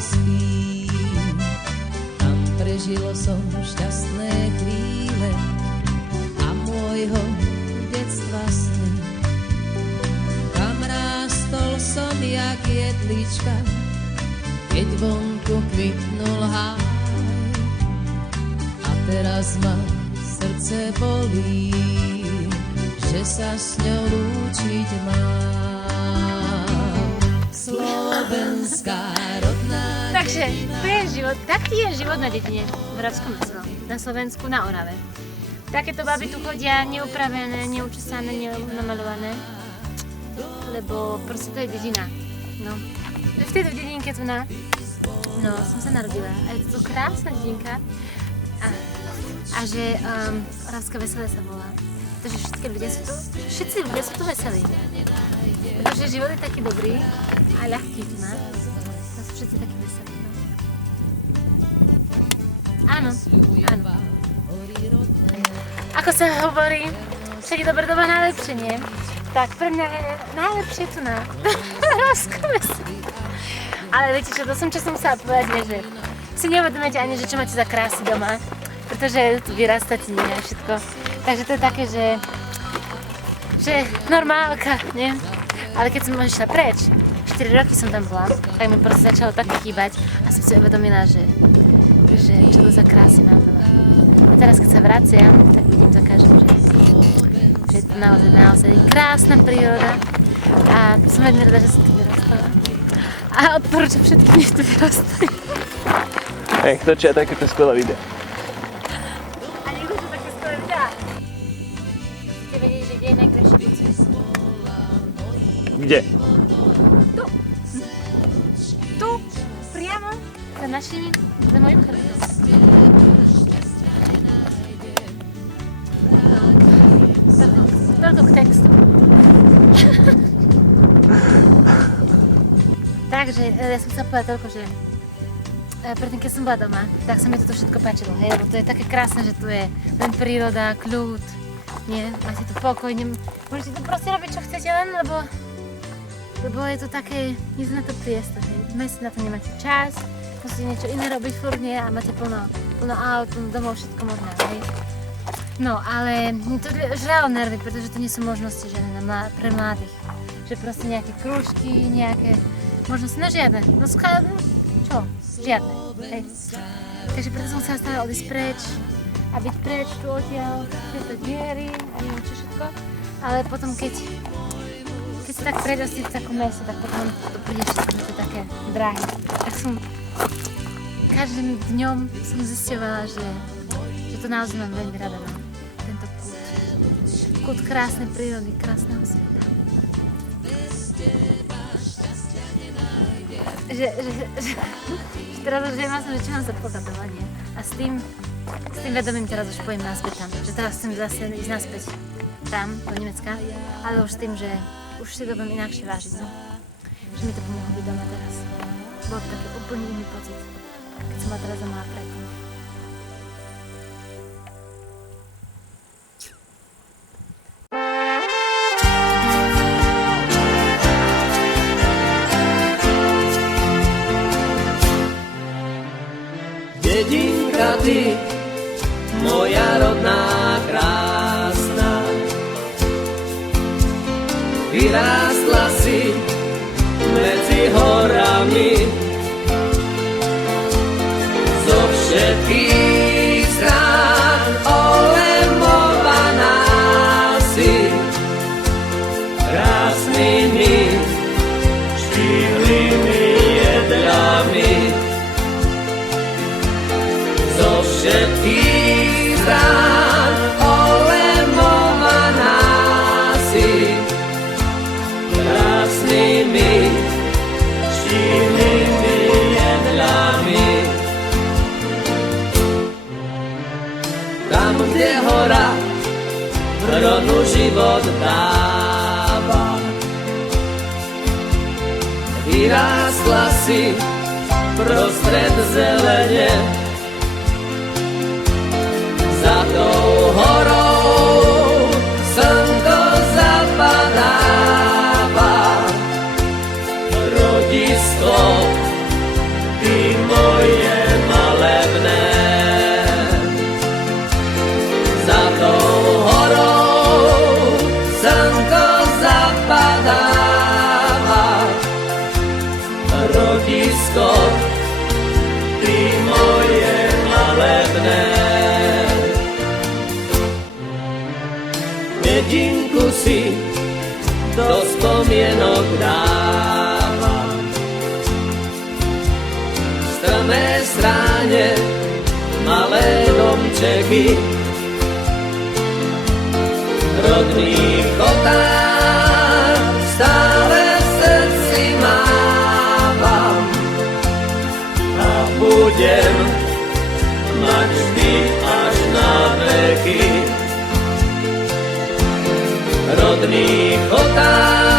spím. Tam prežilo som šťastné chvíle a môjho detstva sny. Tam rástol som jak jedlička, keď vonku kvitnul háj. A teraz ma srdce bolí, že sa s ňou lúčiť mám. Slovenská rodná. Takže to je život, taký je život na dedine v Oravskom Medzilu, na Slovensku, na Orave. Takéto baby tu chodia neupravené, neučesané, nenamalované, lebo proste to je dedina. No. V tejto dedinke tu som sa narodila a je to krásna dedinka a že Oravská Veselé sa volá. Pretože všetci ľudia sú tu veselí. Pretože život je taký dobrý a ľahký tu má. A sú všetci takí veselí. No. Áno. Ako sa hovorí, však je dobrá doba najlepšie, nie? Tak pre mňa je najlepšie tu na Oravskom Veselí. Ale viete čo, to som musela povedať, že si neuvedomujete ani, že čo máte za krásy doma. Pretože tu vyrastáte, nie aj všetko. Takže to je také, že normálka, nie? Ale keď som išla preč, 4 roky som tam bola, tak mi proste začalo také chýbať a som si uvedomila, že čo to za krásy mám doma. A teraz keď sa vraciam, tak vidím za každým, že je to naozaj krásna príroda a som veľmi rada, že som tu vyrastala. A odporúčam všetkým, nech tu vyrastajú. Nech točia takéto skvelé videá. Kde? Tu, priamo za mojím chrbtom. Toľko k textu. Takže ja som chcela povedať toľko, že predtým, keď som bola doma, tak sa mi toto všetko páčilo, hej, lebo to je také krásne, že tu je len príroda, kľud, nie, máte tu pokoj, môžete tu proste robiť, čo chcete, len lebo je to také, nie na to priestor, hej, v meste na to nemáte čas, musíte niečo iné robiť furt, nie, a máte plno aut, plno domov, všetko možné, hej. No, ale to žralo nervy, pretože to nie sú možnosti žiadne pre mladých, že proste nejaké krúžky, nejaké možnosti, no žiadne, no čo? Žiadne, hej. Takže preto som chcela stále odísť preč a byť preč tu odtiaľ, tieto diery a neviem čo všetko. Ale potom keď sa tak prejdosť v takom meste, tak potom to príde všetko, že to je také drahé. Tak som každým dňom som zisťovala, že to naozaj mám veľmi rada, mám tento kút krásnej prírody, krásneho sveta. Že teraz už viem som, že čo mám sa pokatovanie. A s tým vedomím teraz už pojem naspäť tam. Že teraz chcem zase ísť naspäť tam, do Nemecka, ale už s tým, že už si to budem inakšie vážiť, no. Že mi to pomohlo byť doma teraz. Bol to taký úplne iný pocit, keď som ma teraz doma predtým. Dedinka ty, moja rodná krásna, vyrástla si medzi horami, zo všetkých strán olemovaná si krásnymi štýlnymi jedľami. Zo všetkých strán olemovaná si krásnymi štýlnymi jedľami. Tam, kde hora rodu život dáva, vyrástla si prostred zelene. Za tou horou slnko zapadáva, rodisko, ty rodisko, ty moje malebné. Dedinku si do spomienok dávam, strmé stráne, malé domčeky, rodný chotár stále v srdci mávam a budem mať vždy až na veky. Rodný chotár